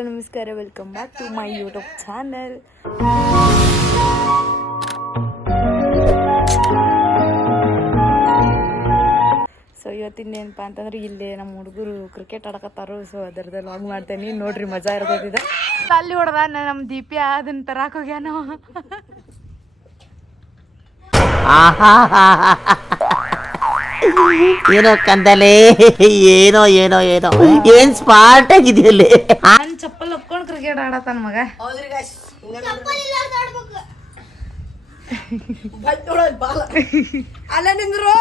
Hello ನಮಸ್ಕಾರ, welcome back to my YouTube channel. So ಇವತ್ತಿನೇನಪ್ಪ ಅಂತಂದ್ರೆ ಇಲ್ಲಿ ನಮ್ಮ ಹುಡುಗರು ಕ್ರಿಕೆಟ್ ಆಡಕತ್ತಾರು. ಸೊ ಅದರದ್ದು ಲಾಗ್ ಮಾಡ್ತೇನೆ, ನೋಡ್ರಿ ಮಜಾ ಇರ್ತೈತಿದೆ. ಅಲ್ಲಿ ಹೊಡೆದ ನಮ್ಮ ದೀಪ್ಯ ಅದನ್ನ ತರಾಕ್ ಹೋಗ್ಯಾನೋ. ಏನೋ ಕಂದಲೆ, ಏನೋ ಏನೋ ಏನೋ ಏನ್ ಸ್ಮಾರ್ಟ್ ಆಗಿದೆಯಲ್ಲಿ. ನನ್ ಚಪ್ಪಲ್ ಒಪ್ಕೊಂಡ್ ಕ್ರಿಕೆಟ್ ಆಡತಾನ ಮಗ. ಅಲ್ಲ ನಿಂದ್ರು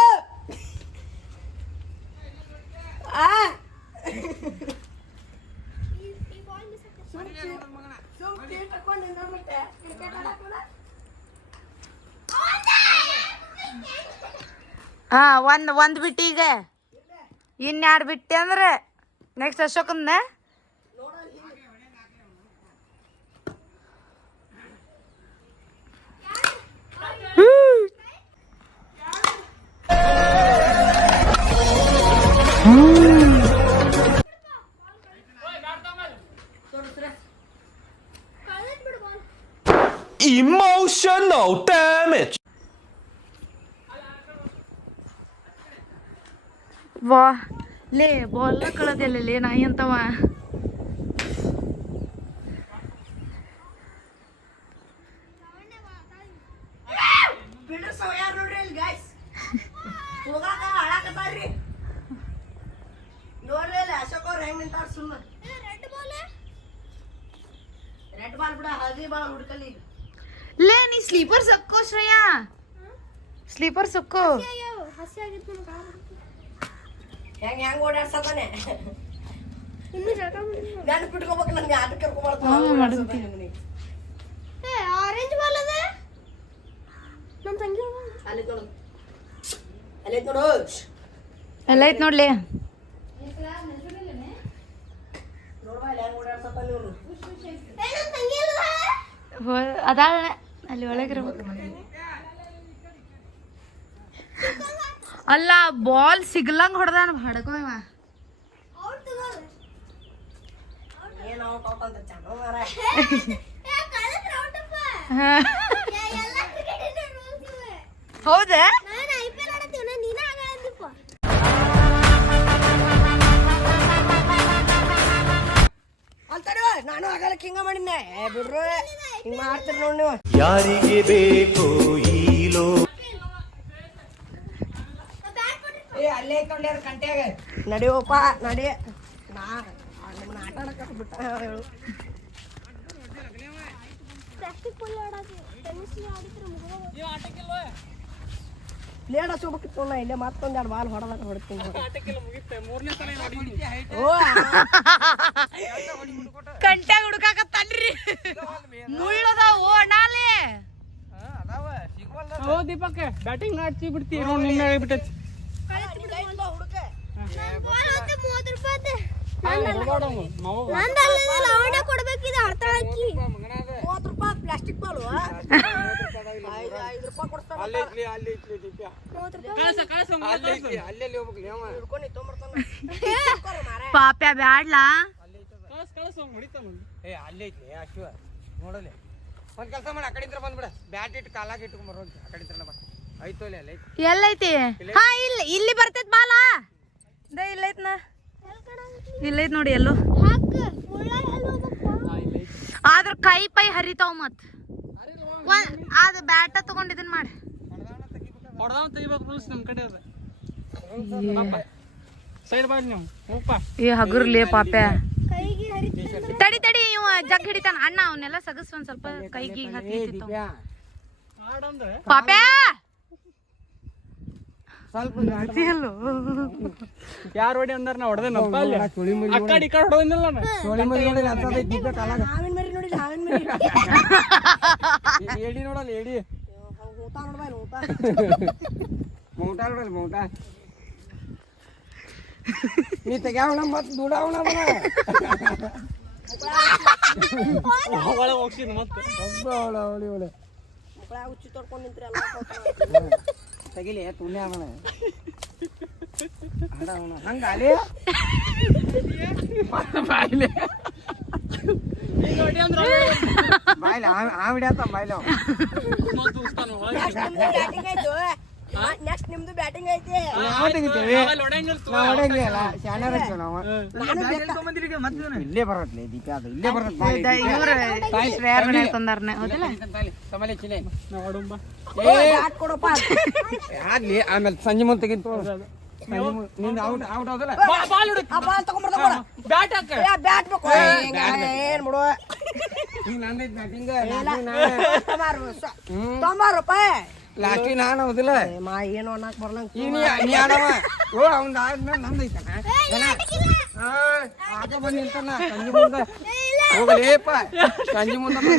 ಹಾ ಒಂದ್ ಬಿಟ್ಟು ಈಗ ಇನ್ಯಾರು ಬಿಟ್ಟೆ ಅಂದ್ರೆ ನೆಕ್ಸ್ಟ್ ಅಶೋಕಂದ Emotional damage. ವಾ ಲೇ ಬಾಲ್ ಕಳದಿಲ್ಲ ಲೇ ನಾಯಿ ಅಂತವ. ನೋಡ್ರಿ ಅಶೋಕ್ ಅವ್ರ ಹೆಂಗ್ ನಿಂತಾರ ಸುಮ್ಮ. ರೆಡ್ ಬಾಲ್ ಬಿಡ, ಹಳದಿ ಬಾಲ್ ಹುಡ್ಕಲಿ. ಲೇ ನೀ ಸ್ಲೀಪರ್ ಸಕ್ಕೋ ಶ್ರೇಯಾ, ಸ್ಲೀಪರ್ ಸಕ್ಕೋ. ಹೆಂಗ್ ಹೆಂಗ್ ಓಡಾಡ್ಸತಾನೆ ನೆನಪಿಟ್ಕೋಬೇಕು. ನನ್ಗೆ ಆಟ ಕರ್ಕೊಂಡ್ಬರ್ತಾನೆ. ಆರೆಂಜ್ ಬಾಲ್ ಅದ ನಮ್ಮ ತಂಗಿ ಅಲ್ಲಿ ನೋಡು, ಅಲ್ಲಿ ನೋಡು, ಎಲ್ಲ ಐತ್ ನೋಡ್ಲಿ. ಅದಾಳ ಅಲ್ಲಿ ಒಳಗಿರ್ಬೇಕು. ಅಲ್ಲ ಬಾಲ್ ಸಿಗ್ಲಂಗ್ ಹೊಡೆದಾನ ಹಡ್ಕೋ ಇವ. ಹೌದಾ? ನಾನು ಆಗಲಕ್ಕೆ ಹಿಂಗ ಮಾಡಿದ್ನೆ. ಬಿಡ್ರು ಹಿಂಗ ಮಾಡ್ತೀರಿ ನೋಡಿ ನೀವು. ಯಾರಿಗೆ ಬೇಕು ಈ ಲೋ? ಅಲ್ಲೇ ಇಟ್ಕೊಂಡ್ಯಾರ ಕಂಟ್ಯಾಗ. ನಡಿಯೋಪ್ಪ ನಡಿ. ನಾ ನಿಮ್ಮನ್ನ ಆಟ ಆಡಕ್ಕೆ ಬಿಟ್ಟ ಹೇಳು. ಲೇಡ ಸೋಬೇಕಿತ್ತು ನಾ ಇಲ್ಲೇ ಮತ್ತೊಂದೆರಡು ಬಾಲ್ ಹೊಡೆದಾಗ ಹೊಡ್ತೀನಿ. ಕಂಟ್ಯಾಗ ಹುಡುಕಾಕತ್ತನ್ರಿ ಮುಳ್ಳದ ಓ ನಾಲೆ ದೀಪಕ್ ಬ್ಯಾಟಿಂಗ್ ನಾಡ್ಸಿ ಬಿಡ್ತಿ ನೋಡಿ ನಿನ್ನ ಬಿಟ್ಟೈತಿ. ಪ್ಲಾಸ್ಟಿಕ್ ಬಾಲು ಪಾಪ್ಯ ಬ್ಯಾಡ್ಲಾ. ನೋಡಲಿ ಒಂದ್ ಕೆಲಸ ಮಾಡಿ, ಆ ಕಡೆ ಬಂದ್ಬಿಡ. ಬ್ಯಾಟ್ ಇಟ್ಟು ಕಾಲಾಗ ಇಟ್ಕೊಂಬರೋ, ಆ ಕಡೆ ಐತೋ ಅಲ್ಲಿ ಎಲ್ಲೈತಿ? ಹಾ ಇಲ್ಲಿ ಇಲ್ಲಿ ಬರ್ತೈತ್ ಬಾಲ. ಇಲ್ಲೈತ್ ನಾ, ಇಲ್ಲೈತ್ ನೋಡಿ ಎಲ್ಲೋ. ಆದ್ರ ಕೈ ಪೈ ಹರಿತಾವ್ ಮತ್ ಅದ ಬ್ಯಾಟ ತಗೊಂಡ್ ಇದನ್ ಮಾಡಿ ಹೊಡೆದ ತೆಗಿಬೇಕು. ರೂಲ್ಸ್ ನಮ್ ಕಡೆ ಅದ. ಸೈಡ್ ಬಾಡಿ ನೀವು ಹೋಗಪ್ಪ. ಏ ಹಗುರ್ಲಿ ಪಾಪ್ಯ. ತಡಿ ತಡಿ, ಇವ ಜಗ್ ಹಿಡಿತಾನ ಅಣ್ಣ. ಅವನ್ನೆಲ್ಲ ಸಗಸ್ ಒಂದ್ ಸ್ವಲ್ಪ ಕೈಗಿ ಪಾಪ್ಯ ಸ್ವಲ್ಪ ಯಾರು ಹೊಡಿ ಅಂದಾರ ನಾ ಹೊಡೆದೆ ನಪ್ಪ. ಆ ಕಡೆ ಈ ಕಡೆ ಹೊಡೆದಿಲ್ಲ ಹಾವಿನ ಮರಿ ನೋಡಿ, ಹಾವಿನ ಮರಿ ಏಡಿ ನೋಡಲ್ಲ. ಏಡಿ ಊಟ ನೋಡ್ಬಾಯ್ ಊಟ ಮೌಟ ನೋಡಲ್ಲ ಮೌಟ. ನೀ ತೆಗ್ಯಾವಣ ಮತ್ತೆ ದೂಡಾವಣ ಒಳ ಹೋಗ್ಸಿದ್ ಮತ್ತೆ ಒಳ್ಳೆ ಒಳ್ಳೆ ಹುಚ್ಚಿ ತೊಡ್ಕೊಂಡು ನಿಂತ್ರಿ ಎಲ್ಲ ತೆಗಿಲಿ ತುಣ್ಯ ಅವನ ಹಂಗ ಅಲೇ ಬಾಯಿಲೆ ಬ್ಯಾಟಿಂಗ್ ಆಯ್ತು ನೆಕ್ಸ್ಟ್ ನಿಮ್ದು ಬ್ಯಾಟಿಂಗ್ ಐತಿ ಇಲ್ಲೇ ಬರತ್ಲೆ ದೀಪ ಅದು ಇಲ್ಲೇ ಬರತ್ತೆ ಇವ್ರು ತಂದಾರನೆ ಹೌದಲ್ಲ ಬ್ಯಾಟ್ ಕೊಡಪ್ಪ ಆಗ್ಲಿ ಆಮೇಲೆ ಸಂಜೆ ಮುಂದೆ ತೆಗಿತು ನಿಂದ ಔಟ್ ಔಟ್ ಹೌದಲ್ಲ ಆ ಬಾಲ್ ತಗೊಂಡ್ಬರ್ತಾವ ಬ್ಯಾಟ್ ಹಾಕ ಬ್ಯಾಟ್ ಬೇಕು ಏನ್ ಬಿಡು ಈಗ ನಂದೈತಿ ಬ್ಯಾಟಿಂಗ್ ತೊಂಬಾರಪ್ಪ ಲಾಸ್ಟಿಗೆ ನಾನು ಹೌದಿಲ್ಲ ಮಾ ಏನು ಅನ್ನಕ್ ಬರ್ಲಂಗ ಈಗ ನೀ ಆಡವ ಓ ಅವ್ನ ಆದ್ಮೇಲೆ ನಂದೈತನ ಆಗ ಬಂದು ನಿಂತಾನ ಸಂಜೆ ಮುಂದೆ ಹೋಗಲೇಪ ಸಂಜೆ ಮುಂದೆ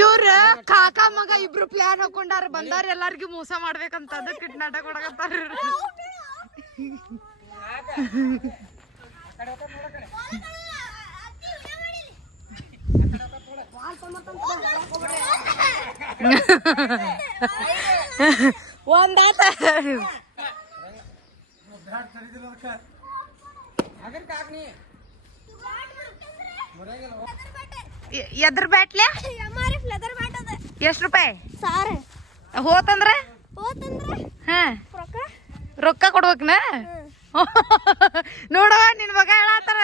ಇವ್ರ ಕಾಕಾ ಮಗ ಇಬ್ರು ಪ್ಲಾನ್ ಹಾಕೊಂಡಾರ ಬಂದಾರ ಎಲ್ಲಾರ್ಗು ಮೋಸ ಮಾಡ್ಬೇಕಂತ ಅದಕ್ಕೆ ನಾಟಕ ಕೊಡಕತ್ತಾರ ಒಂದಾತ ಎದ್ರ ಬ್ಯಾಟ್ಲೆ ಎಷ್ಟ್ ರೂಪಾಯಿ ಸಾರೆ ಹೋತಂದ್ರ ಹೋತಂದ್ರೆ ಹಾ ರೊಕ್ಕ ಕೊಡ್ಬೇಕನ ನೋಡವ ನಿನ್ ಮಗ ಹೇಳತ್ತಾರ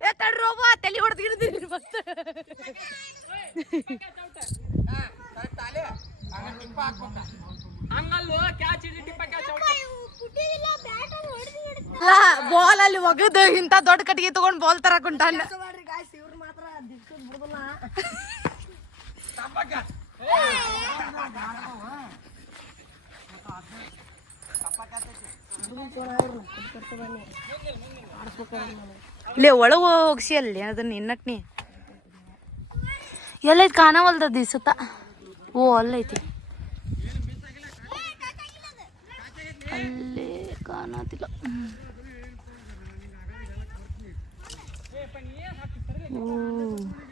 ಏ ತಡ್ರಿ ಹೋಗುವ ತಲೆ ಹೊಡೆದು ಹಿಡಿದಿರಿ ಮತ್ತೆ ಬಾಲ್ ಅಲ್ಲಿ ಒಗದು ಇಂತ ದೊಡ್ಡ ಕಟ್ಟಿಗೆ ತಗೊಂಡ್ ಬಾಲ್ ತರ ಕುಂಟಾನ ಇವ್ರು ಮಾತ್ರ ದಿಕ್ಕದ್ ಬಿಡುದಿಲ್ಲ ಇಲ್ಲೇ ಒಳಗ ಹೋಗ್ಸಿ ಅಲ್ಲಿ ಅದನ್ನ ಇನ್ನಟ್ನಿ ಎಲ್ಲೈತಿ ಕಾಣವಲ್ದ ದಿಸತ ಓ ಅಲ್ಲೈತಿ ಅಲ್ಲೇ ಕಾಣತಿಲ್ಲ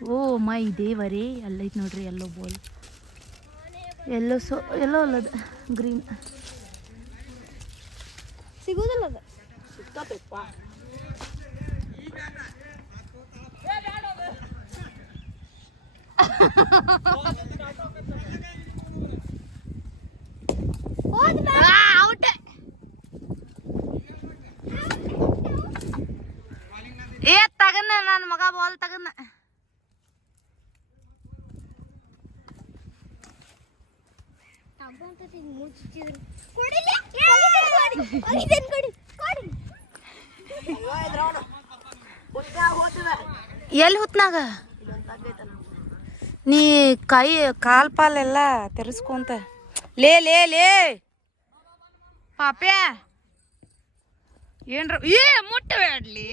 ಓ ಮೈ ದೇವರೇ ಅಲ್ಲೈತಿ ನೋಡ್ರಿ ಎಲ್ಲೋ ಬೋಲ್ ಎಲ್ಲೋ ಅಲ್ಲದ ಗ್ರೀನ್ ಸಿಗುದಿಲ್ಲ ಅದು ಔಟ್ ಏ ತಗನ್ನ ನನ್ನ ಮಗ ಬಾಲ್ ತಗನ್ನ ಎಲ್ಲಿ ಹುತ್ನಾಗ ನೀ ಕೈ ಕಾಲ್ ಪಾಲೆಲ್ಲ ತೆರೆಸ್ಕೊಂತ ಲೇ ಲೇ ಲೇ ಪಾಪ್ಯಾ ಏನ್ರ ಏ ಮುಟ್ಟಬೇಡ್ಲಿ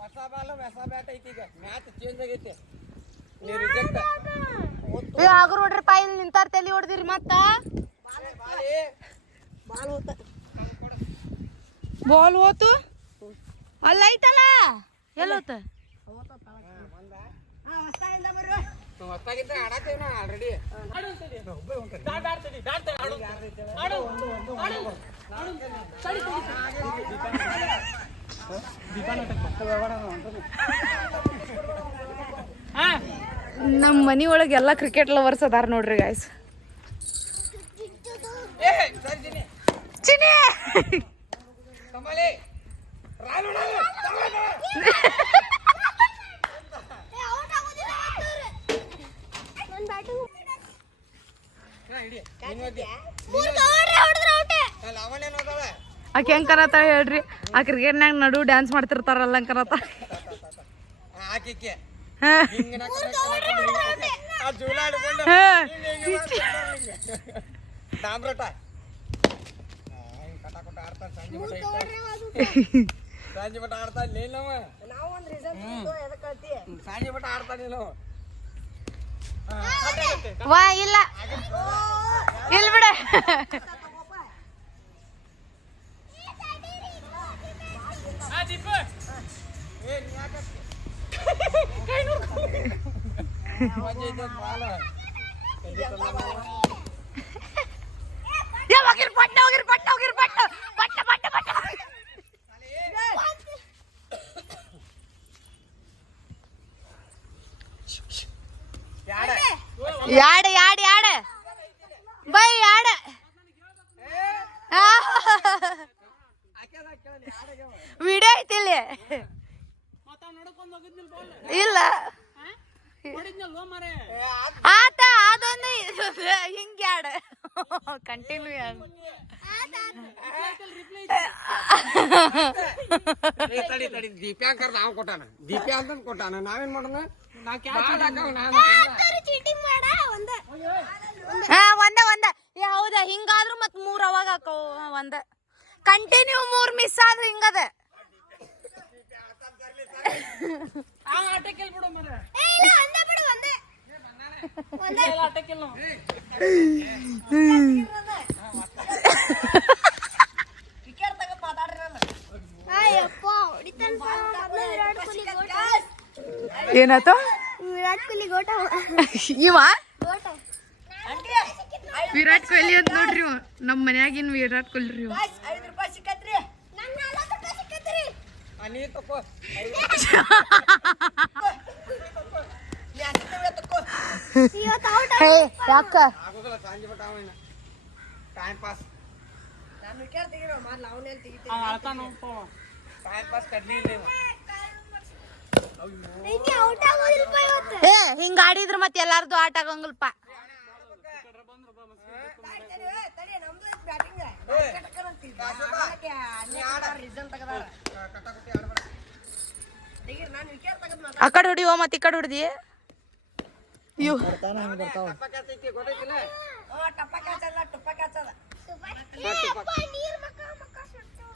ಹೊಸ ಬಾಲ್ ಹೊಸ ಬ್ಯಾಟ್ ಐತಿ ಈಗ ಮ್ಯಾಚ್ ಚೇಂಜ್ ಆಗೈತಿ ನೀ ರಿಜೆಕ್ಟ್ ಏ ಆಗರ್ ನೋಡ್ರಿ ಪಾ ಇಲ್ಲಿ ನಿಂತಾರ ತಲೆ ಹೊಡೆದಿರಿ ಮತ್ತ ಬಾಲ್ ಹೋತು ಅಲ್ಲ ಐತಲ್ಲ ಎಲ್ಲೋತ ಹೊಸ್ತಾಗಿದ್ದ ಆಡತ್ತೇವ ನಾ ಆಲ್ರೆಡಿ ನಮ್ಮ ಮನಿ ಒಳಗೆ ಎಲ್ಲ ಕ್ರಿಕೆಟ್ ಲವರ್ಸ್ ಅದಾರ ನೋಡ್ರಿ ಗಾಯ್ಸ್ ಚಿನಿ ಆಕೆ ಹೆಂಗ್ ಕರತಾಳ ಹೇಳ್ರಿ ಆ ಕ್ರಿಕೆಟ್ನಾಗ ನಡು ಡ್ಯಾನ್ಸ್ ಮಾಡ್ತಿರ್ತಾರಲ್ಲ ಹಂಗ್ ಕರತ ಸಂಜೆ ಬಟ್ ಆಡ್ತಾ ಇಲ್ಲವ ನಾವೊಂದ್ ರೀಸನ್ ಎದಕ್ಕೆ ಸಂಜೆ ಬಟ್ ಆಡ್ತಾನಿಲ್ಲ ವಾ ಇಲ್ಲ ಇಲ್ಲ ಬಿಡ ಯಾಡ ಯಾಡ ಯಾಡ ಬೈ ಯಾಡ ವಿಡಿಯೋ ಐತಿಲ್ಲಿ ಇಲ್ಲ ಆತ ಅದೊಂದು ಹಿಂಗೆ ಯಾಡ ಕಂಟಿನ್ಯೂ ಯಾಡ ದೀಪ್ಯಾಂಕರ್ ನಾವು ಕೊಟ್ಟಾನ ದೀಪ್ಯಾ ಅಂತ ಕೊಟ್ಟಾನ ನಾವೇನ್ ಮಾಡೋಣ ಒಂದ ಒಂದ ಹೌದ ಹಿಂಗಾದ್ರು ಮತ್ 3 ಅವಾಗ ಹಾಕೋ ಒಂದ ಕಂಟಿನ್ಯೂ 3 ಮಿಸ್ ಆದ್ರೆ ಹಿಂಗದ ಏನಾಯ್ತು ವಿರಾಟ್ ಕೊಹ್ಲಿ ಗೋಟ ಇವ ವಿರಾಟ್ ಕೊಹ್ಲಿ ಅಂತ ನೋಡ್ರಿ ಇವ ನಮ್ಮ ಮನ್ಯಾಗಿನ್ ವಿರಾಟ್ ಕೊಹ್ಲಿ ಇವ 5 ರೂಪಾಯಿ ಸಿಕ್ಕತ್ರಿ ನಂಗೆ 40 ರೂಪಾಯಿ ಸಿಕ್ಕತ್ರಿ ಇವತ್ತು ಔಟ್ ಯಾಕ ಆಗೋದಿಲ್ಲ ಸಂಜೆ ಬಟ್ ಅವನ ಟೈಮ್ ಪಾಸ್ ನಾನು ವಿಕೆಟ್ ತೆಗಿರೋ ಮೊದ್ಲು ಅವನೇಲಿ ತೆಗಿತೀನಿ ಅವ ಅಳ್ತಾನಪ್ಪ ಟೈಮ್ ಪಾಸ್ ಕಡ್ಲಿ ಇಲ್ಲ ನಿನ್ನೆ ಔಟ್ ಆಗೋದಿಲ್ಲಪ್ಪ ಇವತ್ತು ಹಿಂಗ ಆಡಿದ್ರ ಮತ್ತೆ ಎಲ್ಲಾರ್ದು ಆಟ ಆಗಂಗಿಲ್ಪ ತಡಿ ನಮ್ದು ಬ್ಯಾಟಿಂಗ್ ರಿಸಲ್ಟ್ ತೆಗದಾರ ತೆಗೀರಿ ನಾನು ವಿಕೆಟ್ ತೆಗದ್ ಆ ಕಡೆ ಹೊಡಿವ ಮತ್ತೆ ಈ ಕಡೆ ಹೊಡ್ದಿ ಇವ್ ಟಪ್ಪ ಕ್ಯಾಚ್ ಅಲ್ಲ ಟುಪ್ಪ ಕ್ಯಾಚ್ ಅದ ನೀರ್ ಮಕ್ಕ ಮಕ್ಕ ಸುಟ್ಟು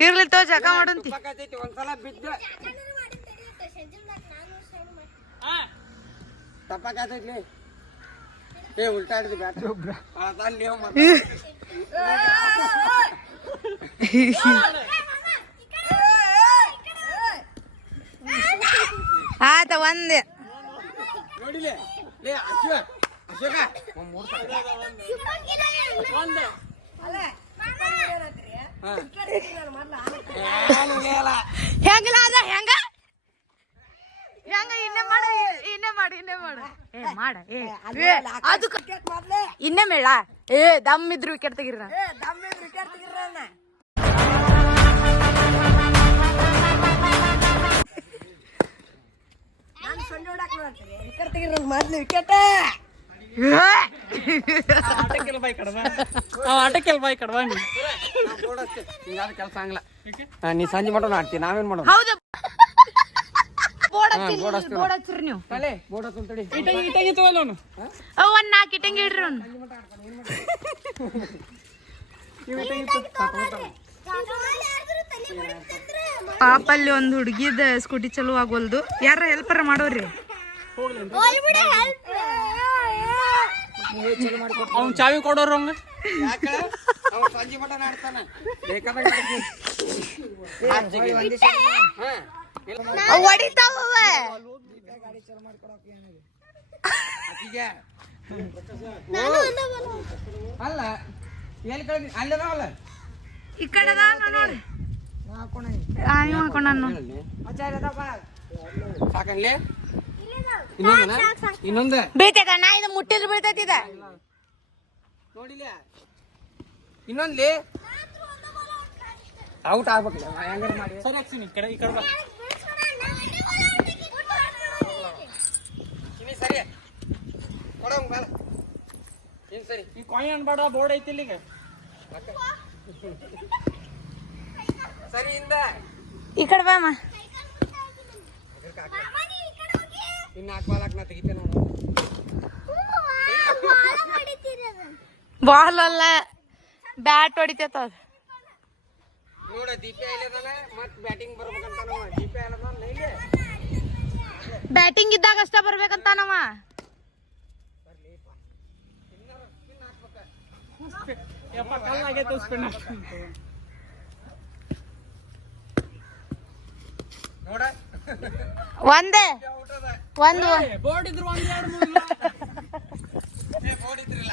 ಇರ್ಲಿ ತೋ ಜಗ ಮಾಡಂತಿ ಒಂದ್ಸಲ ಬಿದ್ದು ತಪ್ಪ ಕಾತೈತ್ಲಿ ಏ ಉಲ್ಟಾ ಹಿಡಿದು ಬ್ಯಾಟ್ ಅಳತಾನ್ ನೀವು ಆತ ಒಂದೇ ನೋಡಿಲೆ ಲೇ ಅಶೋಕ ಅಶೋಕ ಹೆಂಗಿಲ್ಲ ಅದ ಹೆಂಗ ಹೆಂಗ ಇನ್ನೇ ಮಾಡು ಇನ್ನೇ ಮಾಡು ಇನ್ನೇ ಮಾಡು ಏ ಮಾಡ ಏ ಅದು ಇನ್ನೇ ಮೇಳ ಏ ದಮ್ ಇದ್ರು ವಿಕೆಟ್ ತೆಗಿರಿ ನಾ ವಿಕೆಟ್ ತೆಗಿರ ನಾನು ಸೊಂಡೆ ಹೊಡಕ್ ನೋಡ್ತೀನಿ ವಿಕೆಟ್ ತೆಗಿರ ಮೊದ್ಲು ವಿಕೆಟ್ ಆಟಕ್ಕೆಲ್ಲ ಬಾಯ್ ಕಡವ ನೀ ಹಿಂಗಾದ ಕೆಲಸ ಆಗಲ್ಲ ನೀ ಸಂಜೆ ಮಟನ್ ಆಡ್ತೀನಿ ನಾವೇನ್ ಮಾಡೋಣ ಹೌದು ಬೋರ್ಡ್ ಹಚ್ಚಿರಿ ನೀವು ಬೋರ್ಡ್ ಹತ್ತಂತಡಿ ಇಟಂಗಿ ತಗೋಲ್ಲ ಅವನು ಒಂದ್ 4 ಇಟ್ಟಂಗಿ ಇಡ್ರಿ ಅವ್ನು ಪಾಪ ಅಲ್ಲಿ ಒಂದ್ ಹುಡುಗಿದ ಸ್ಕೂಟಿ ಚಲೋ ಆಗೋಲ್ದು ಯಾರ ಹೆಲ್ಪರ್ ಮಾಡೋರಿ ಅವ್ನ್ ಚಾವಿ ಕೊಡೋರು ಅವಂಗ ಸಂಜೆ ಮಟನ್ ಆಡ್ತಾನ ಬೇಕಾದಾಗ ಹೊಡಿತಾವ ಅಲ್ಲ ಎಲ್ಲಿ ಕಳ್ದಿ ಅಲ್ಲದಾವಲ್ಲ ಈ ಕಡೆ ನೋಡ್ರಿ ಹಾಕೊಂಡ ಸಾಕನ್ಲಿ ಇನ್ನೊಂದ ಬೀಳ್ತೈತ ನಾ ಇದು ಮುಟ್ಟಿದ್ರು ಬೀಳ್ತೈತಿ ಇದ ನೋಡಿಲ್ಲ ಇನ್ನೊಂದ್ಲಿ ಔಟ್ ಆಗ್ಬೇಕಲ್ಲ ಹೆಂಗಾರ ಮಾಡಿ ಸರಿ ಹಾಕ್ತೀನಿ ಈ ಕಡೆ ಬಾ ಸರಿ ಕೊಡೋಂಗ ಬಾಲ ಏನ್ ಸರಿ ಈ ಕಾಯಿನ್ ಅನ್ಬೇಡ ಬೋರ್ಡ್ ಐತಿ ಇಲ್ಲಿಗ ಸರಿ ಇಂದ ಈ ಕಡೆ ಬಾ ಅಮ್ಮ ಇನ್ನು 4 ಬಾಲ್ ಹಾಕ್ನ ತೆಗಿತೆ ನೋಡು ಬಾಲ್ ಅಲ್ಲ ಬ್ಯಾಟ್ ಹೊಡಿತೈತ ಅದು ನೋಡ ದೀಪ ಇಲ್ಲದಲ್ಲ ಮತ್ ಬ್ಯಾಟಿಂಗ್ ಬರ್ಬೇಕಂತ ನಾವು ದೀಪ ಇಲ್ಲದ ನೈಲೆ ಬ್ಯಾಟಿಂಗ್ ಇದ್ದಾಗ ಅಷ್ಟ ಬರ್ಬೇಕಂತ ನಾವ ಯಪ್ಪ ಕಲ್ಲಾಗೈತೆ ಸ್ಪಿನ್ ನೋಡ ಒಂದೇ ಒಂದು ಬೋರ್ಡ್ ಇದ್ರು 1 2 3 ಏ ಬೋರ್ಡ್ ಇದ್ರಿಲ್ಲ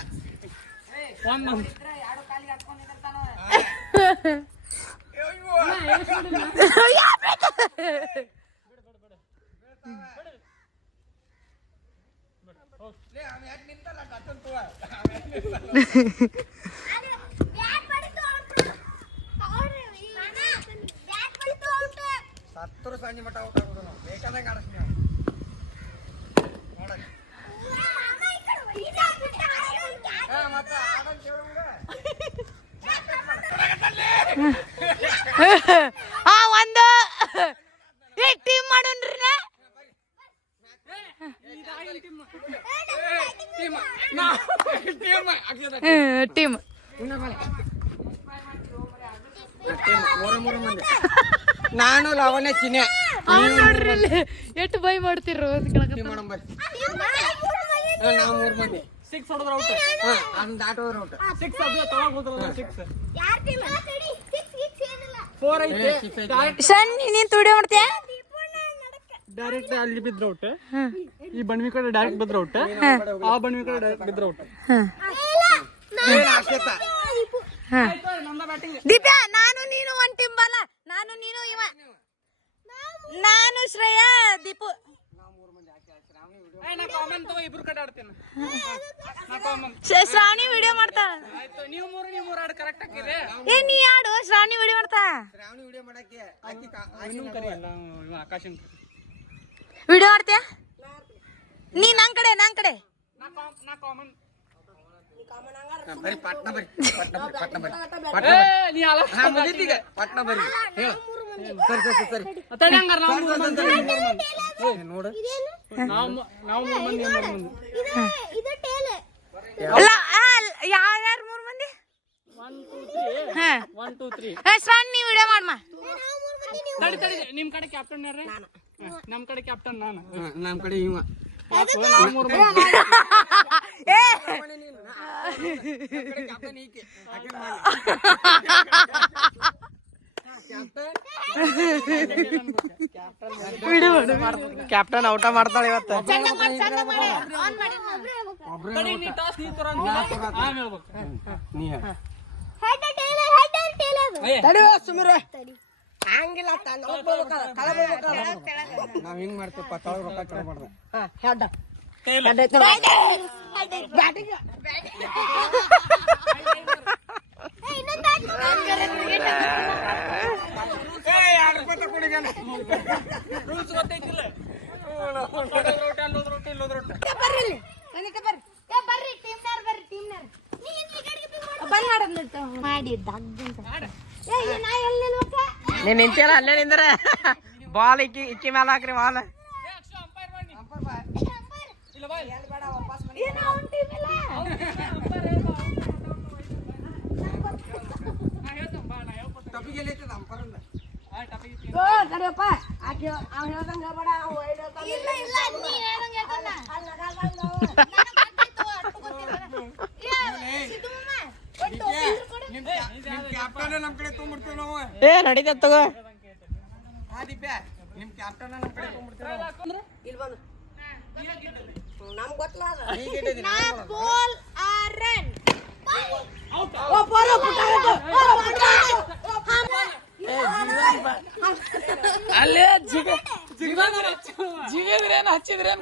ಒಂದು ಎರಡು ಕಾಲಿಗೆ ಹಾಕೊಂಡಿರ್ತಾನ ಸತ್ತರು ಸಂಜೆ ಮಟ್ಟ ಔಟ್ ಆಗೋದು ನಾವು ಬೇಕಾದಂಗೆ ಆಡಿಸ್ತೀವಿ ನೋಡಕ್ಕೆ ಮತ್ತೆ ಆಡಂತ ಒಂದು ಟೀಮ್ ಮಾಡೋಣ್ರಿ ಟೀಮ್ ನಾನು ಲವಣ್ಯ ಚಿನ್ನೆ ನೋಡ್ರಿ ಎಷ್ಟು ಬೈ ಮಾಡ್ತಿರೋ ನಾವು 3 ಮಂದಿ 6 ಹೊಡೆದ್ರ ಔಟ್ ಅದನ್ನ ದಾಟೋದ್ರ ಔಟ್ 6 ಅದು ತಗೊಂಡ್ರ 6 4 ಐತೆ ಸಣ್ಣ ನೀನ್ ತುಡಿ ಮಾಡ್ತೀಯ ಡೈರೆಕ್ಟ್ ಅಲ್ಲಿ ಬಿದ್ರ ಔಟ್ ಈ ಬಣ್ವಿ ಕಡೆ ಡೈರೆಕ್ಟ್ ಬಿದ್ರ ಔಟ್ ಆ ಬಣ್ವಿ ಕಡೆ ಡೈರೆಕ್ಟ್ ಬಿದ್ರ ಔಟ್ ದೀಪ್ಯಾ ನಾನು ನೀನು ಒಂದ್ ಟೀಮ್ ಬಲ್ಲ ನಾನು ನೀನು ಇವ ನಾನು ಶ್ರೇಯಾ ದೀಪು ಇಬ್ರು ಕಡೆ ಆಡ್ತೇನೆ ಶ್ರಾವಣಿ ವಿಡಿಯೋ ಮಾಡ್ತಾಳ ನೀವು ಮೂರು ಆಡ್ ಕರೆಕ್ಟ್ ಹಾಕಿದ್ರೆ ಏ ನೀ ಆಡು ಶ್ರಾವಣಿ ವಿಡಿಯೋ ಮಾಡ್ತಾ ಶ್ರಾವಣಿ ವಿಡಿಯೋ ಮಾಡಕ್ಕೆ ಆಕಾಶ ವಿಡಿಯೋ ಮಾಡ್ತೀಯ ನೀ ನಂಗ್ ಕಡೆ ನಾ ಕಾಮನ್ ಬರಿ ಪಟ್ನ ಬರಿ ನೀ ಅಲ್ಲ ಮುಗಿತೀಗ ಪಟ್ನ ಬರಿ ಹೇಳು ಸರಿ ತಡಿ ಹಂಗಾರ ನಾವು 3 ಮಂದಿ ನೋಡು ನಾವು 3 ಮಂದಿ ಇದು ಟೇಲ್ ಯಾರ್ಯಾರು 3 ಮಂದಿ 1 2 3 ಶ್ರಾವಣಿ ನೀ ವಿಡಿಯೋ ಮಾಡಮ್ಮ ತಡಿ ನಿಮ್ ಕಡೆ ಕ್ಯಾಪ್ಟನ್ ಯಾರು ನಮ್ ಕಡೆ ಕ್ಯಾಪ್ಟನ್ ನಾನು ನಮ್ ಕಡೆ ಇವ ನಾವು 3 ಮಂದಿ ಕ್ಯಾಪ್ಟನ್ ಔಟ ಮಾಡ್ತಾಳೆ ಇವತ್ತು ಹಂಗಿಲ್ಲ ನಾವ್ ಹಿಂಗ್ ಮಾಡ್ತೀವಿ ತಳ ರೊಕ್ಕ ಕೆಳಬಾರ್ದು ನೀನ್ ನಿಂತಿಯಲ್ಲ ಅಲ್ಲೇ ನಿಂದ್ರೆ ಬಾಲ್ ಇಕ್ಕಿ ಮೇಲೆ ಹಾಕ್ರಿ ಬಾಲ್ ಕಡಿಯಪ್ಪ ಅವ್ ಹೇಳ್ದಂಗ ಬೇಡ ನಮ್ ಕಡೆ ತೊಗೊಂಡ್ಬಿಡ್ತೀವಿ ನಾವು ಏ ನಡೀತ ತಗೋ ನಿಮ್ ಕ್ಯಾಪ್ಟನ್ ನಮ್ ಕಡೆ ತೊಗೊಂಡ್ಬಿಡ್ತೀವಿ ಇಲ್ಲಿ ಬಂದು ನಮ್ಗೆ ಗೊತ್ತಿಲ್ಲ ಅಲ್ಲೇ ಜಿಗಿದ್ರೇನು ಹಚ್ಚಿದ್ರೇನು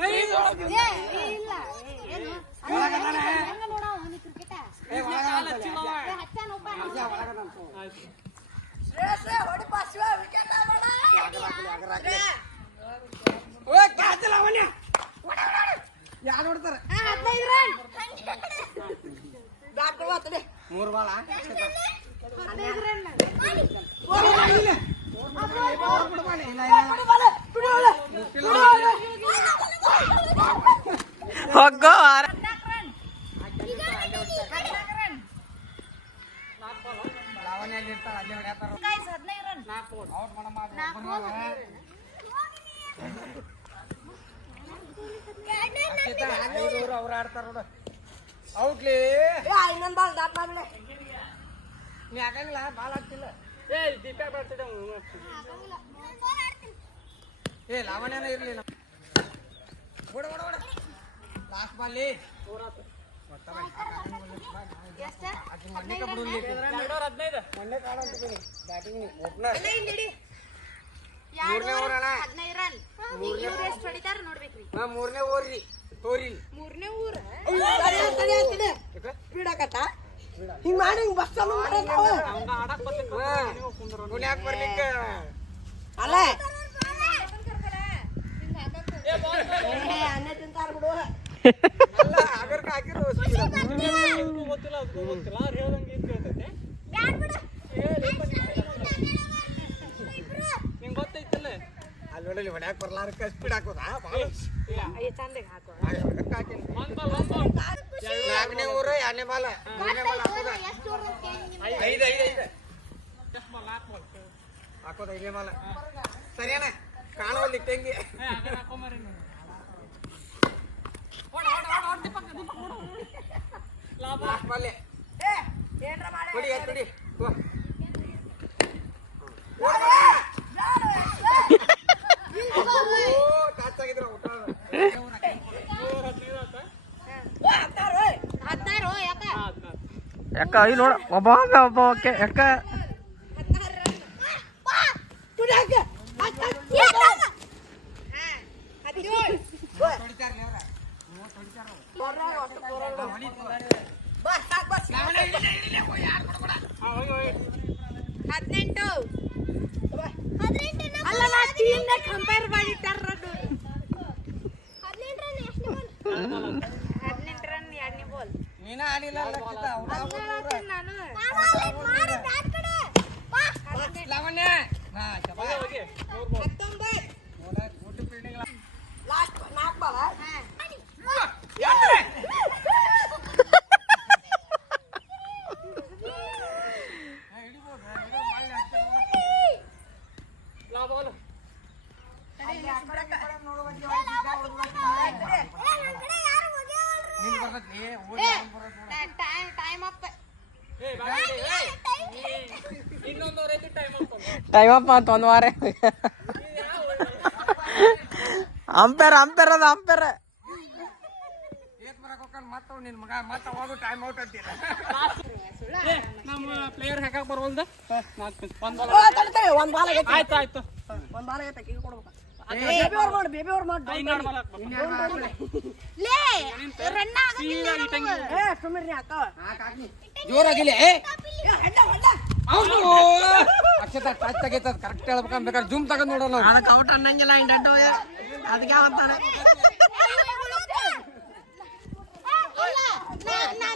ಯಾರು ನೋಡ್ತಾರ 3 ಬಾಳ ಹೋಗೋ ಅವ್ರು ಆಡ್ತಾರ ನೋಡ ಔಟ್ಲಿ ಇನ್ನೊಂದ್ ಬಾಲ್ ದಾಟ್ ಮಾಡ್ಬಿಡ ನೀ ಆಗಂಗಿಲ್ಲ ಬಾಲ್ ಆಗ್ತಿಲ್ಲ ದೀಪ ಬರ್ತಿದ್ದೆ ಏ ಲಾವಣ್ಯನ ಇರ್ಲಿ ಓಡ ಲಾಸ್ಟ್ ಬಾಲಿ ಮೂರನೇ ಓವರ್ರಿ ತೋರಿ ಮೂರನೇ ಊರ ಸ್ಪೀಡ್ ಆಗತ್ತ ಹಿಂಗ್ ಮಾಡಿ ಹಿಂಗ್ ಬಸ್ ಚಾಲು ಮಾಡತ್ತಾವ ಯಾಕೆ ಬರ್ಲಿಕ್ಕೆ ಅಲ್ಲ ಅನ್ನ ತಿಂತಾರ ಬಿಡು ಅಲ್ಲ ಆಗರ್ಕ ಹಾಕಿರೋ ಗೊತ್ತಿಲ್ಲ ಅದು ಗೊತ್ತಿಲ್ಲ ಅವ್ರು ಹೇಳ್ದಂಗೆ ಇದು ಕೇಳ್ತೈತೆ ನಿಂಗೆ ಗೊತ್ತೈತಿಲ್ಲ ಅಲ್ಲಿ ನೋಡಲಿ ಹೊಡ್ಯಾಕ ಬರ್ಲಾರಕ್ಕೆ ಸ್ಪೀಡ್ ಹಾಕೋದಾ ಚಂದಗೆ ಹಾಕೋ ನಾಲ್ಕನೇ ಊರು ಎರಡನೇ ಬಾಲ ಮೂರನೇ ಬಾಲ ಐದು ಹಾಕೋದು ಐದನೇ ಬಾಲ ಸರಿಯಾನ ಕಾಣುವಲ್ಲಿ ತೆಂಗಿ ಬಾಲ್ಯ ಕೊಡಿ ಕೊಡಿ ಕಾಚಾಗಿದ್ರ ಊಟ 16 ಯಾಕ ಯಾಕ ಈ ನೋಡ ಒಬ್ಬ ಓಕೆ ಯಾಕ ಕಂಪೇರ್ ಮಾಡಿಟ್ಟಾರ 18 ರನ್ ಎರಡನೇ ಬಾಲ್ ನೀನ ಆಡಿಲ್ಲ ನಾನು ಲಾವಣ್ಯ ಲಾಸ್ಟ್ 4 ಬಾಲ ಟೈಮ್ ಅಪ್ ಟೈಮ್ ಅಪ್ ಅಂತ ಒಂದು ವಾರ ಅಂಪೇರ್ ಅದು ಅಂಪೇರ್ ನಿನ್ ಮಗ ಮತ್ತೆ ಅವಾಗ ಟೈಮ್ ಔಟ್ ಅಂತೀರ ನಮ್ಮ ಪ್ಲೇಯರ್ ಹಾಕಕ್ ಬರೋಲ್ದ ಒಂದ್ ಬಾಲ್ ಆಗೈತಿ ಆಯ್ತು ಆಯ್ತು ಒಂದ್ ಬಾಲ್ ಆಗೈತಿ ಈಗ ಕೊಡ್ಬೇಕು ಬೇಬಿ ಅವ್ರು ಮಾಡಿ ಲೇ ರನ್ನ ಸೀದಾ ಇಟ್ಟಂಗಿ ಸುಮ್ಮಿರ್ರಿ ಅಕ್ಕ ಜೋರಾಗಿಲ್ಲ ಅಕ್ಷತ ಟಚ್ ತೆಗಿತದ ಕರೆಕ್ಟ್ ಹೇಳ್ಬೇಕಂತ ಬೇಕಾದ್ರೆ ಜೂಮ್ ತಗೊಂಡ್ ನೋಡೋಣ ಅದಕ್ಕೆ ಔಟ್ ಅನ್ನಂಗಿಲ್ಲ ಇಂಟು ಅದಕ್ಕೆ ಯಾವ ಅಂತಾನೆ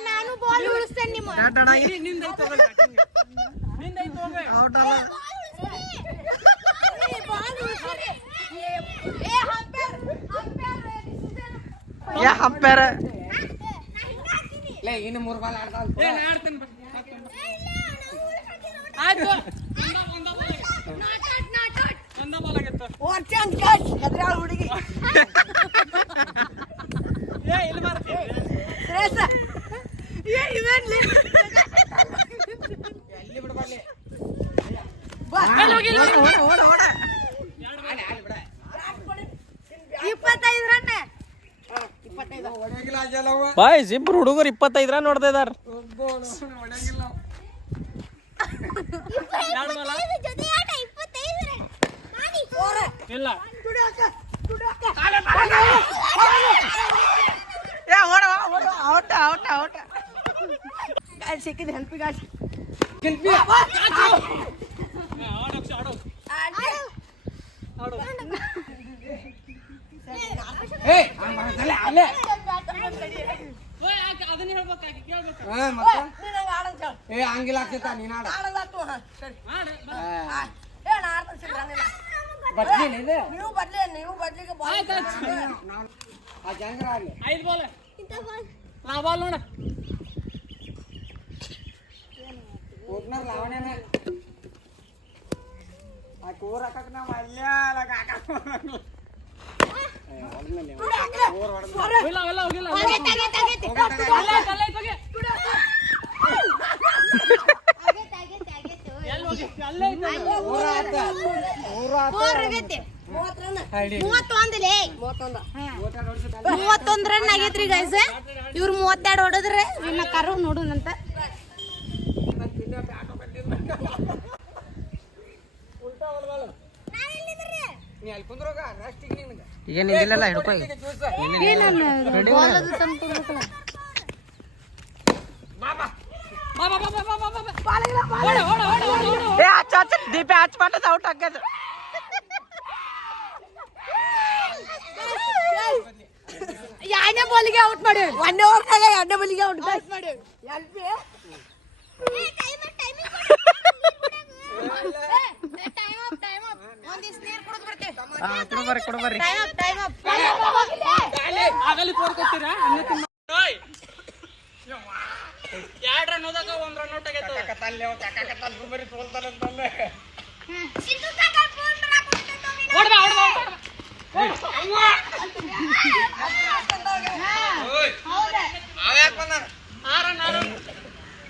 ನಾನು ಬಾಲ್ ಉಳಿಸ್ತೇನೆ ನಿಮ್ಮ ನಿಂದೈತು ಔಟ್ ಅಲ್ಲ ಯಾ ಅಂಪೇರ್ ಲೇ ಇನ್ನು 3 ಬಾಲ್ ಆಡ್ತಾವ ಆಡ್ತೇನೆ ಆಯ್ತು ಒಂದ ಬಾಲ್ ಆಗಿತ್ತು ಓರ್ಚಾನ್ ಕಾಶ್ ಹೆದ್ರಾಳ ಹುಡುಗಿ ಇಲ್ಲಿ ಬರ್ತೀನಿ ಶ್ರೇಷ್ಠ ಎಲ್ಲಿ ಬಿಡಬಾರ್ಲಿ ಓಡ 25 ರನ್ ಹೊಡೆಯಂಗಿಲ್ಲ ಅಜ್ಜಲ್ಲವ ಬಾಯ್ಸ್ ಇಬ್ರು ಹುಡುಗರು 25 ರನ್ ನೋಡ್ತಾ ಇದಾರ ಹೊಡೆಯಂಗಿಲ್ಲ ಇಲ್ಲ ಔಟ್ ಸಿಕ್ಕಿದ್ ಹೆಲ್ಪಿಗೆ ಆಶ್ ಶಿಲ್ಪಿ ಏ ಅಲ್ಲೇ ಅದನ್ನ ಹೇಳ್ಬೇಕಾಗಿ ಕೇಳ್ಬೇಕು ಏ ಹಂಗಿಲ್ಲ ಆಗ್ತೈತ ನೀನ್ ಆಡ ಬಡ್ಲಿಲ್ಲ ಇದು ನೀವು ಬಡ್ಲಿಗೆ ಬಾಲ್ ಆ ಜಂಗ್ರ ಆಗ್ಲಿ 5 ಬಾಲ್ ನಾ ಬಾಲ್ ನೋಡ ಓಪನರ್ ಲಾವಣ್ಯನ ಆ ಕೋರ್ ಹಾಕಕ್ ನಾವು ಅಲ್ಲೇ ಇಲ್ಲ ಇಲ್ಲ ಹೋಗಿಲ್ಲ ಅಲ್ಲೇ ಆಗೈತಿ 31 ರನ್ ಆಗೈತ್ರಿ ಗೈಸ್ ಇವ್ರು 32 ಹೊಡೆದ್ರೆ ಇನ್ನ ಕರು ನೋಡೋಣಂತ ನೀ ಅಲ್ಲಿ ಕುಂದ್ರೋಗ ನೆಕ್ಸ್ಟ್ ನಿನಗೆ ಈಗ ನಿಂದಿಲ್ಲಲ್ಲ ಹಿಡ್ಕೊ ಈಗ. ದೀಪ ಹಚ್ಚ ಮಾಡದ ಔಟ್ ಹಾಕದು ಯಾನೇ ಬಾಲಿಗೆ ಔಟ್ ಮಾಡಿ ಒಂದೇ ಓವರ್ನಾಗ ಎರಡನೇ ಬಲಿಗೆ ಔಟ್ ಮಾಡಿ ಕೊಡ್ಬರ್ರಿ ಆಗಲಿ ಕೊಡ್ತೀರಾ ಎರಡು ರನ್ ಹೋದಾಗ 1 ರನ್ ಔಟ್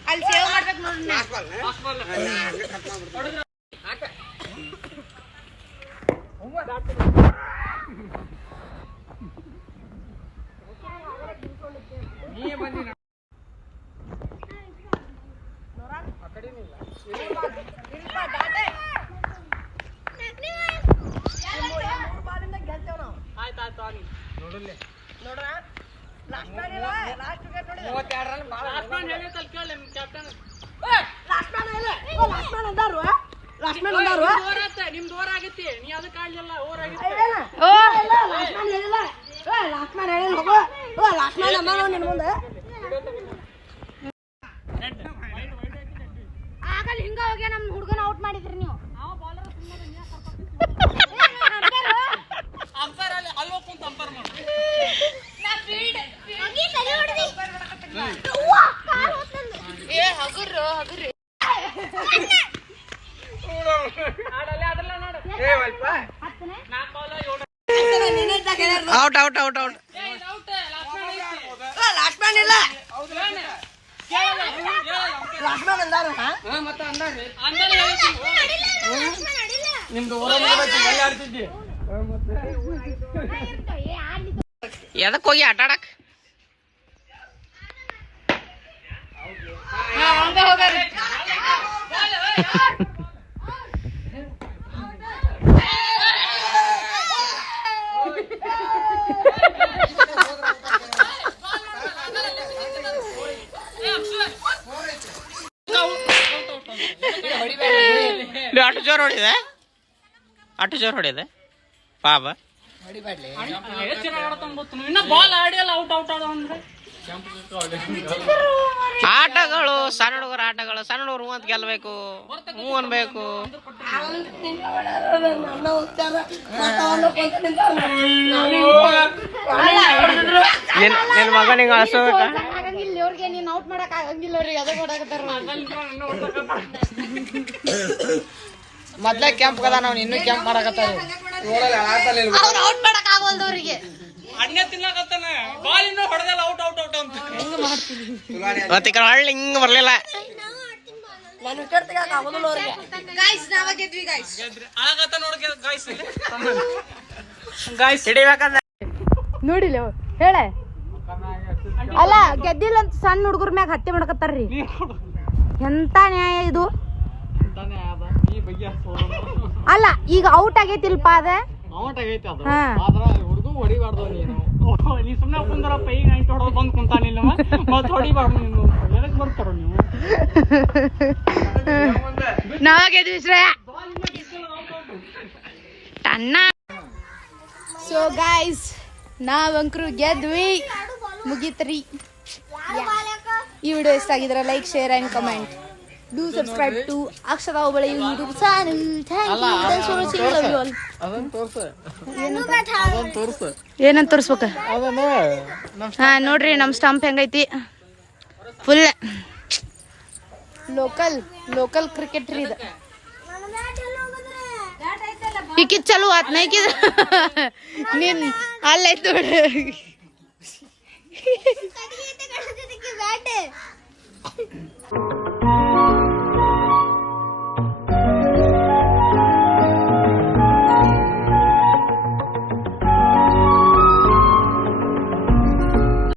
ಅಲ್ಲಿ ಸೇವ್ ಮಾಡ್ಬೇಕು ನೋಡ್ರಿ ನಿಮ್ದು ಓವರ್ ಆಗೈತಿ ನೀ ಅದಕ್ಕೆ ಆಡ್ಲಿಲ್ಲ ಓವರ್ ಆಗೈತಿ ಆಗಲ್ಲ ಹಿಂಗ ಹೋಗಿ ನಮ್ ಹುಡುಗನ ಔಟ್ ಮಾಡಿದ್ರಿ ನೀವು ಅಂಪೈರ್ ಅಲ್ಲಿ ಹೋಗಿ ಕುಂತ ಅಂಪೈರ್ ಮಾಡು ಏ ಹಗುರು out out out out last man ಇಲ್ಲ ಲಾಸ್ಟ್ ಮ್ಯಾನ್ ಅಂದಾರು ಮತ್ತೆ ಅಂದಾರ್ರಿ ಅಡಿಲ್ಲ ನಿಮ್ದು ಓವರ್ ಎಲ್ಲಿ ಆಡ್ತಿದ್ದಿ ಎದಕ್ಕೆ ಹೋಗಿ ಆಟ ಆಡಕ್ ಅಷ್ಟು ಜೋರ್ ಹೊಡಿದೆ ಪಾಪ ಇನ್ನ ಬಾಲ್ ಆಡಿಯಲ್ಲ ಔಟ್ ಔಟ್ ಆಡೋ ಅಂದ್ರೆ ಆಟಗಳು ಸಣ್ಣ ಹುಡುಗರ ಆಟಗಳು ಸಣ್ಣ ಹುಡುಗರು ಅಂತ ಗೆಲ್ಬೇಕು ಹೂ ಅನ್ಬೇಕು ನಿನ್ ಮಗನಿಗೆ ಅಳ್ಸೋಬೇಕ ಆಗಂಗಿಲ್ಲ ಅವ್ರಿಗೆ ನೀನ್ ಔಟ್ ಮಾಡಕ್ ಆಗಂಗಿಲ್ಲ ಅವ್ರಿಗೆ ಅದ ಕೊಡಾಕತ್ತಾರ ಮೊದ್ಲೇ ಕ್ಯಾಂಪ್ ಕದ ನಾವು ಇನ್ನೂ ಕ್ಯಾಂಪ್ ಮಾಡಕತ್ತಾರ ಅವ್ರು ಔಟ್ ಮಾಡಕ್ ಆಗೋಲ್ದ ಅವ್ರಿಗೆ ಅಣ್ಣ ತಿನ್ನಕತ್ತಾನ ಬಾಲ್ ಇನ್ನೂ ಹೊಡೆದಲ್ಲ ಔಟ್ ಔಟ್ ಔಟ್ ಅಂತ ಮತ್ತೆ ಈ ಕಡೆ ಹಳ್ಳಿ ಹಿಂಗ್ ಬರ್ಲಿಲ್ಲ ನಾನು ವಿಕೆಟ್ ತೆಗಿಯಕ್ ಆಗೋದಿಲ್ಲ ಅವ್ರಿಗೆ ಗೈಸ್ ನಾವ ಗೆದ್ವಿ ಗೈಸ್ ಆಗತ್ತ ನೋಡಿ ಗಾಯ್ಸ್ ಗಾಯ್ಸ್ ಹಿಡಿಬೇಕಂದ್ರೆ ನೋಡಿಲ್ಲ ಹೇಳ ಅಲ್ಲ ಗೆದ್ದಿಲ್ಲ ಅಂತ ಸಣ್ಣ ಹುಡುಗರ ಮ್ಯಾಗ ಹತ್ಯೆ ಮಾಡಕತ್ತಾರ್ರಿ ಎಂತ ನ್ಯಾಯ ಇದು ಅಲ್ಲ ಈಗ ಔಟ್ ಆಗೈತಿಲ್ಪ ಅದ ಔಟ್ ಆಗೈತಿ ಅದು ಹಾ. ಆದ್ರ ಹುಡುಗ ಹೊಡಿಬಾರ್ದು ನೀನು ನೀ ಸುಮ್ಮನೆ ಕುಂದರಪ್ಪ ಈಗ ನೈಟ್ ಹೊಡೋದು ಬಂದು ಕುಂತಾನಿಲ್ಲ ಮತ್ತೆ ಹೊಡಿಬಾರ್ದು ನೀನು ಎದಕ್ ಬರ್ತಾರ ನೀವು ನಾವ ಗೆದ್ವಿ ಶ್ರೇಯ ಟನ್ನ ಸೊ ಗೈಸ್ ನಾವಂಕ್ರು ಗೆದ್ವಿ ಮುಗೀತ್ರಿ ಈ ವಿಡಿಯೋ ಇಷ್ಟ ಆಗಿದ್ರೆ like share and comment do subscribe to Akshata Hubballi YouTube channel thank you ಅದನ್ನ ತೋರ್ಸು ಏನಂತ ತೋರಿಸ್ಬೇಕ ಹಾ ನೋಡ್ರಿ ನಮ್ ಸ್ಟಂಪ್ ಹೆಂಗೈತಿ ಫುಲ್ ಲೋಕಲ್ ಕ್ರಿಕೆಟ್ ರೀ ಇದು ಈಕಿ ಚಲೋ ಆತ್ ನೈಕಿದ ನೀನ್ ಅಲ್ಲೈತ್ ನೋಡು